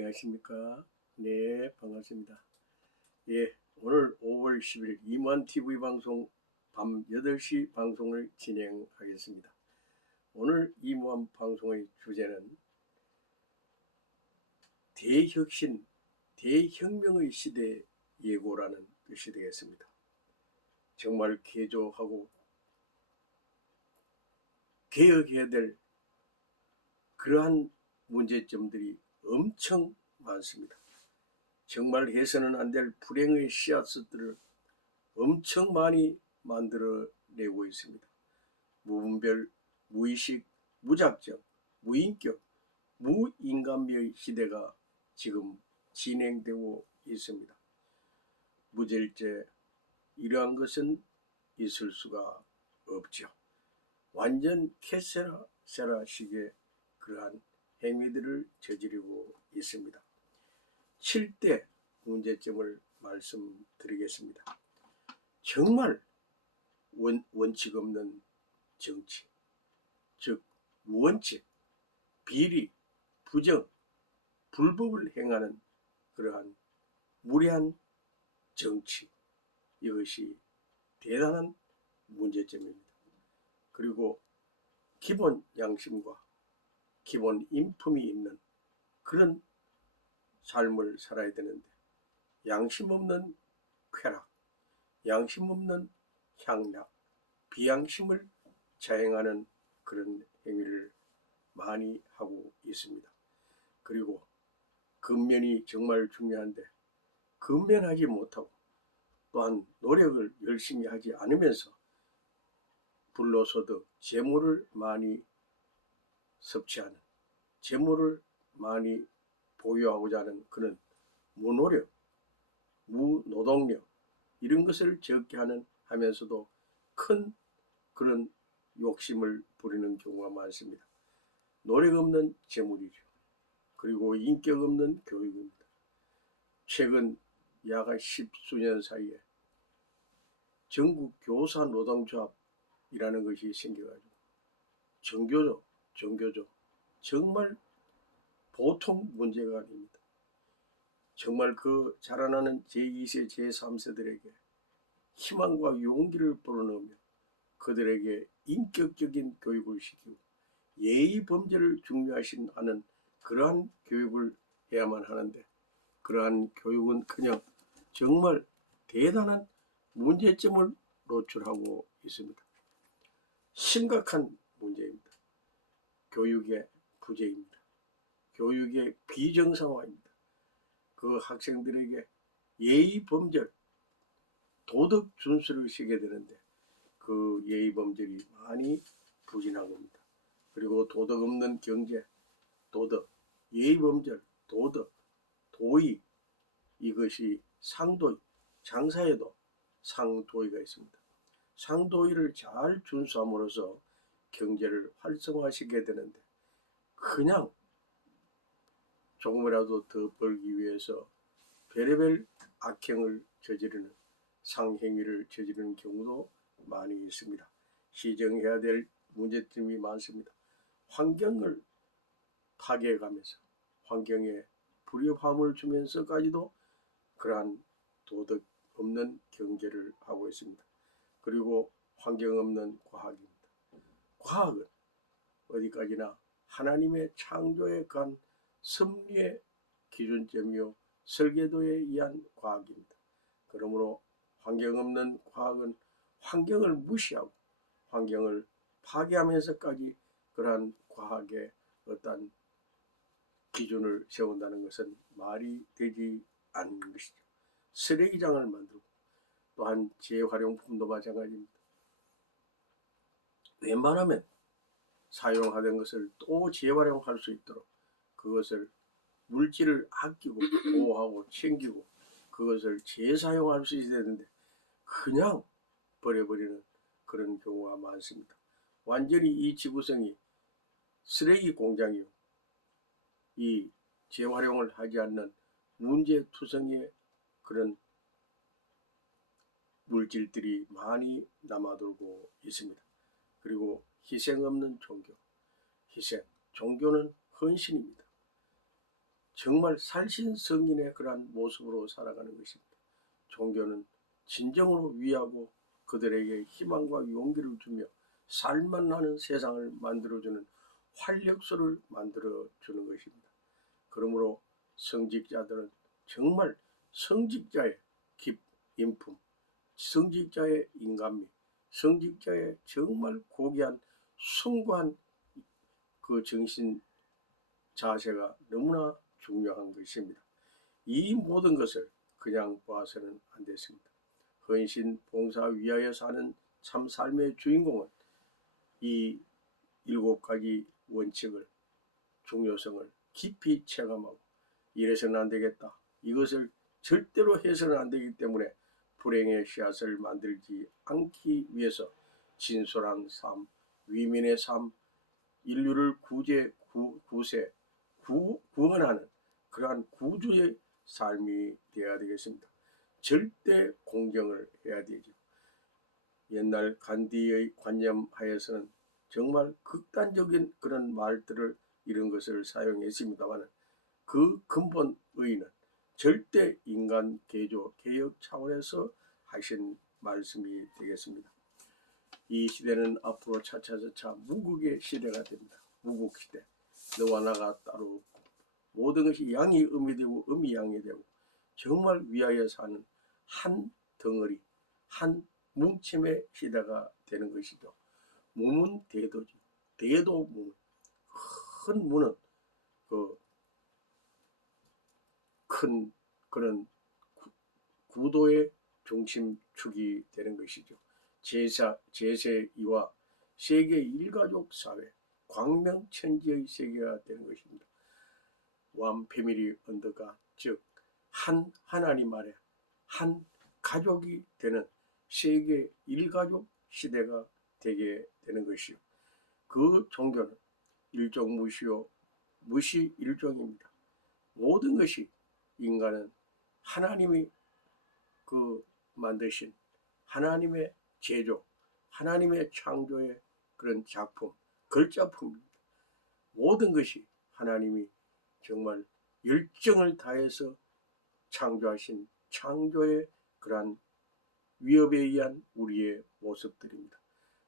안녕하십니까? 네, 반갑습니다. 예, 오늘 5월 10일 이무한TV 방송 밤 8시 방송을 진행하겠습니다. 오늘 이무한 방송의 주제는 대혁신, 대혁명의 시대 예고라는 것이 되겠습니다. 정말 개조하고 개혁해야 될 그러한 문제점들이 엄청 많습니다. 정말 해서는 안 될 불행의 씨앗들을 엄청 많이 만들어내고 있습니다. 무분별, 무의식, 무작정, 무인격, 무인간미의 시대가 지금 진행되고 있습니다. 무절제, 이러한 것은 있을 수가 없죠. 완전 캐세라식의 그러한 행위들을 저지르고 있습니다. 7대 문제점을 말씀드리겠습니다. 정말 원칙 없는 정치, 즉 무원칙, 비리, 부정, 불법을 행하는 그러한 무례한 정치, 이것이 대단한 문제점입니다. 그리고 기본 양심과 기본 인품이 있는 그런 삶을 살아야 되는데 양심 없는 쾌락, 양심 없는 향락, 비양심을 자행하는 그런 행위를 많이 하고 있습니다. 그리고 근면이 정말 중요한데 근면하지 못하고 또한 노력을 열심히 하지 않으면서 불로소득, 재물을 많이 섭취하는, 재물을 많이 보유하고자 하는 그런 무노력, 무노동력 이런 것을 적게 하면서도 큰 그런 욕심을 부리는 경우가 많습니다. 노력 없는 재물이죠. 그리고 인격 없는 교육입니다. 최근 약 10수년 사이에 전국 교사 노동조합이라는 것이 생겨가지고 정교조 정말 보통 문제가 아닙니다. 정말 그 자라나는 제2세 제3세들에게 희망과 용기를 불어넣으며 그들에게 인격적인 교육을 시키고 예의 범죄를 중요하신 그러한 교육을 해야만 하는데 그러한 교육은 그냥 정말 대단한 문제점을 노출하고 있습니다. 심각한 문제입니다. 교육의 부재입니다. 교육의 비정상화입니다. 그 학생들에게 예의 범절, 도덕 준수를 시켜야 되는데 그 예의 범절이 많이 부진한 겁니다. 그리고 도덕 없는 경제, 도덕, 예의 범절, 도덕, 도의 이것이 상도의, 장사에도 상도의가 있습니다. 상도의를 잘 준수함으로써 경제를 활성화시켜야 되는데 그냥 조금이라도 더 벌기 위해서 별의별 악행을 저지르는 상행위를 저지르는 경우도 많이 있습니다. 시정해야 될 문제점이 많습니다. 환경을 파괴해가면서 환경에 불협화음을 주면서까지도 그러한 도덕 없는 경제를 하고 있습니다. 그리고 환경 없는 과학입니다. 과학은 어디까지나 하나님의 창조에 간 섭리의 기준점이요 설계도에 의한 과학입니다. 그러므로 환경 없는 과학은 환경을 무시하고 환경을 파괴하면서까지 그러한 과학의 어떤 기준을 세운다는 것은 말이 되지 않는 것이죠. 쓰레기장을 만들고 또한 재활용품도 마찬가지입니다. 웬만하면 사용하던 것을 또 재활용할 수 있도록 그것을 물질을 아끼고 보호하고 챙기고 그것을 재사용할 수 있어야 되는데 그냥 버려버리는 그런 경우가 많습니다. 완전히 이 지구성이 쓰레기 공장이요. 이 재활용을 하지 않는 문제투성이의 그런 물질들이 많이 남아돌고 있습니다. 그리고 희생 없는 종교, 종교는 헌신입니다. 정말 살신성인의 그러한 모습으로 살아가는 것입니다. 종교는 진정으로 위하고 그들에게 희망과 용기를 주며 살만나는 세상을 만들어주는 활력소를 만들어주는 것입니다. 그러므로 성직자들은 정말 성직자의 인품, 성직자의 인간미, 성직자의 정말 고귀한 숭고한 그 정신 자세가 너무나 중요한 것입니다. 이 모든 것을 그냥 봐서는 안 됐습니다. 헌신, 봉사, 위하여 사는 참 삶의 주인공은 이 7가지 원칙을, 중요성을 깊이 체감하고 이래서는 안 되겠다, 이것을 절대로 해서는 안 되기 때문에 불행의 씨앗을 만들지 않기 위해서 진솔한 삶, 위민의 삶, 인류를 구원하는 그러한 구주의 삶이 되어야 되겠습니다. 절대 공경을 해야 되죠. 옛날 간디의 관념하에서는 정말 극단적인 그런 말들을 이런 것을 사용했습니다만 그 근본 의의는 절대 인간 개조 개혁 차원에서 하신 말씀이 되겠습니다. 이 시대는 앞으로 차차차차 무국의 시대가 됩니다. 무국 시대. 너와 나가 따로 없고 모든 것이 양이 음이 되고 음이 양이 되고 정말 위하여 사는 한 덩어리, 한 뭉침의 시대가 되는 것이죠. 무문 대도지. 대도 무문. 큰 무는 큰 그런 구도의 중심축이 되는 것이죠. 제세이와 세계 일가족 사회, 광명천지의 세계가 되는 것입니다. 원 패밀리 언더가, 즉 한 하나님 아래 한 가족이 되는 세계 일가족 시대가 되게 되는 것이요. 그 종교는 일종 무시요 무시 일종입니다. 모든 것이 인간은 하나님이 만드신 하나님의 제조, 하나님의 창조의 그런 작품, 걸작품입니다. 모든 것이 하나님이 정말 열정을 다해서 창조하신 창조의 그러한 위협에 의한 우리의 모습들입니다.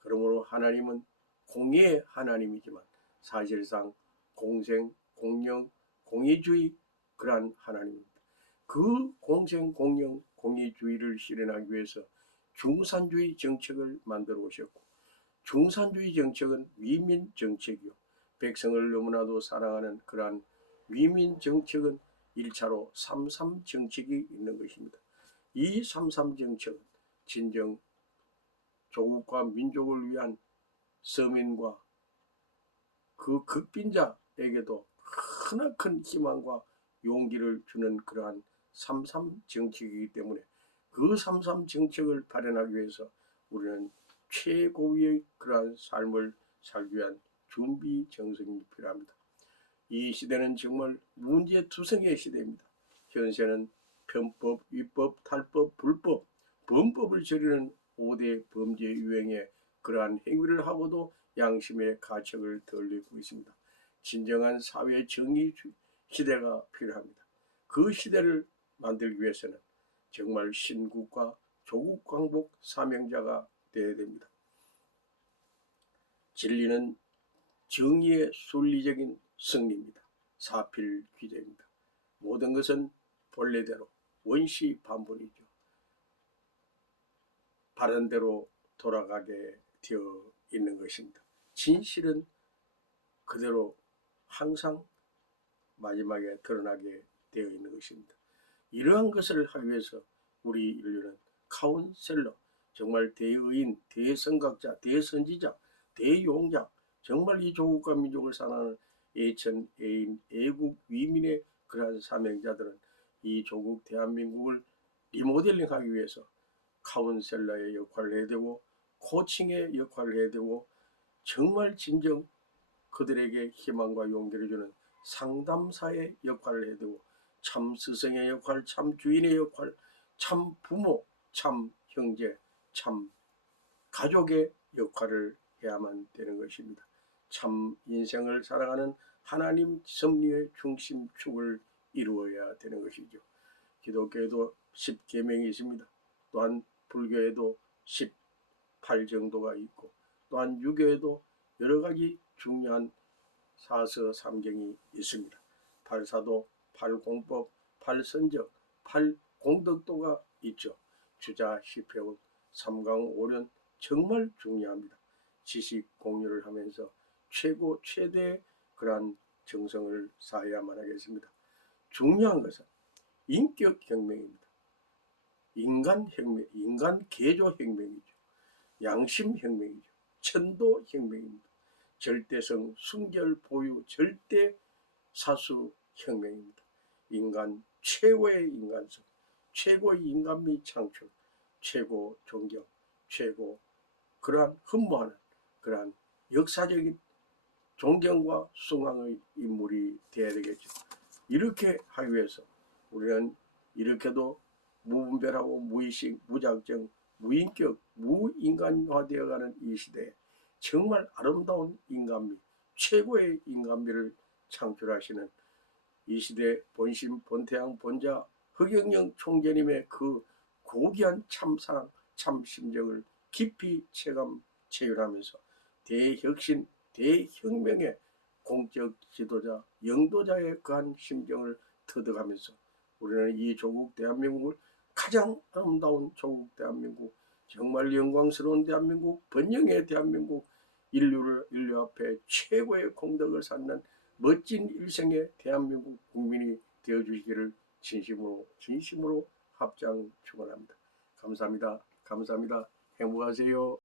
그러므로 하나님은 공의의 하나님이지만 사실상 공생, 공영, 공의주의 그러한 하나님입니다. 그 공생, 공영, 공의주의를 실현하기 위해서 중산주의 정책을 만들어 오셨고, 중산주의 정책은 위민 정책이요, 백성을 너무나도 사랑하는 그러한 위민 정책은 1차로 3.3 정책이 있는 것입니다. 이 3.3 정책은 진정 조국과 민족을 위한 서민과 그 극빈자에게도 크나큰 희망과 용기를 주는 그러한 3.3 정책이기 때문에 그 3.3 정책을 발현하기 위해서 우리는 최고위의 그러한 삶을 살기 위한 준비 정성이 필요합니다. 이 시대는 정말 문제투성이의 시대입니다. 현세는 편법, 위법, 탈법, 불법, 범법을 저지르는 5대 범죄 유행에 그러한 행위를 하고도 양심의 가책을 덜리고 있습니다. 진정한 사회 정의 시대가 필요합니다. 그 시대를 만들기 위해서는 정말 신국과 조국 광복 사명자가 되어야 됩니다. 진리는 정의의 순리적인 승리입니다. 사필귀정입니다. 모든 것은 본래대로 원시 반본이죠. 바른 대로 돌아가게 되어 있는 것입니다. 진실은 그대로 항상 마지막에 드러나게 되어 있는 것입니다. 이러한 것을 하기 위해서 우리 인류는 카운셀러, 정말 대의인, 대성각자, 대선지자, 대용자, 정말 이 조국과 민족을 사랑하는 애천, 애인, 애국, 위민의 그러한 사명자들은 이 조국 대한민국을 리모델링하기 위해서 카운셀러의 역할을 해야 되고 코칭의 역할을 해야 되고 정말 진정 그들에게 희망과 용기를 주는 상담사의 역할을 해야 되고 참 스승의 역할, 참 주인의 역할, 참 부모, 참 형제, 참 가족의 역할을 해야만 되는 것입니다. 참 인생을 살아가는 하나님 섭리의 중심축을 이루어야 되는 것이죠. 기독교에도 10계명이 있습니다. 또한 불교에도 18 정도가 있고, 또한 유교에도 여러 가지 중요한 사서 삼경이 있습니다. 팔사도, 팔공법, 팔선적, 팔공덕도가 있죠. 주자, 시패운, 삼강오륜 정말 중요합니다. 지식 공유를 하면서 최고 최대의 그러한 정성을 쌓아야만 하겠습니다. 중요한 것은 인격혁명입니다. 인간혁명, 인간개조혁명이죠. 양심혁명이죠. 천도혁명입니다. 절대성, 순결, 보유, 절대 사수혁명입니다. 인간 최고의 인간성, 최고의 인간미 창출, 최고 존경, 최고 그러한 흠모하는 그러한 역사적인 존경과 숭앙의 인물이 되어야 되겠죠. 이렇게 하기 위해서 우리는 이렇게도 무분별하고 무의식, 무작정, 무인격, 무인간화되어가는 이 시대에 정말 아름다운 인간미, 최고의 인간미를 창출하시는 이 시대 본심, 본태양, 본자 허경영 총재님의 그 고귀한 참사랑, 참심정을 깊이 체감, 체휼하면서 대혁신, 대혁명의 공적 지도자, 영도자의 그한 심정을 터득하면서 우리는 이 조국 대한민국을 가장 아름다운 조국 대한민국, 정말 영광스러운 대한민국, 번영의 대한민국, 인류 앞에 최고의 공덕을 쌓는 멋진 일생의 대한민국 국민이 되어주시기를 진심으로 합장 축원합니다. 감사합니다. 감사합니다. 행복하세요.